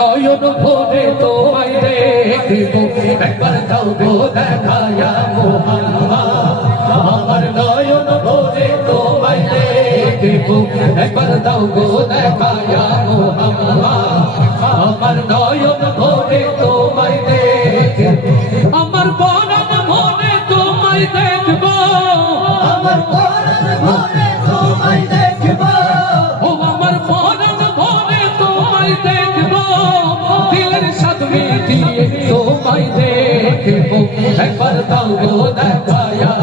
নয়ন ভরে তোমায় দেখবো, একবার দাও গো দেখায়া মোহাম্মদ। আমার নয়ন ভরে তোমায় দেখবো, একবার দাও গো দেখায়া মোহাম্মদ। আমার নয়ন ভরে তোমায় দেখবো, আমার পরাণ ভরে তোমায় দেখবো, আমার পরাণ ভরে তোমায় দেখবো, ও আমার পরাণ ভরে তোমায় দেখবো, দিলের সাথ মিটিয়ে তোমায় দেখবো, একবার দাও গো দেখায়া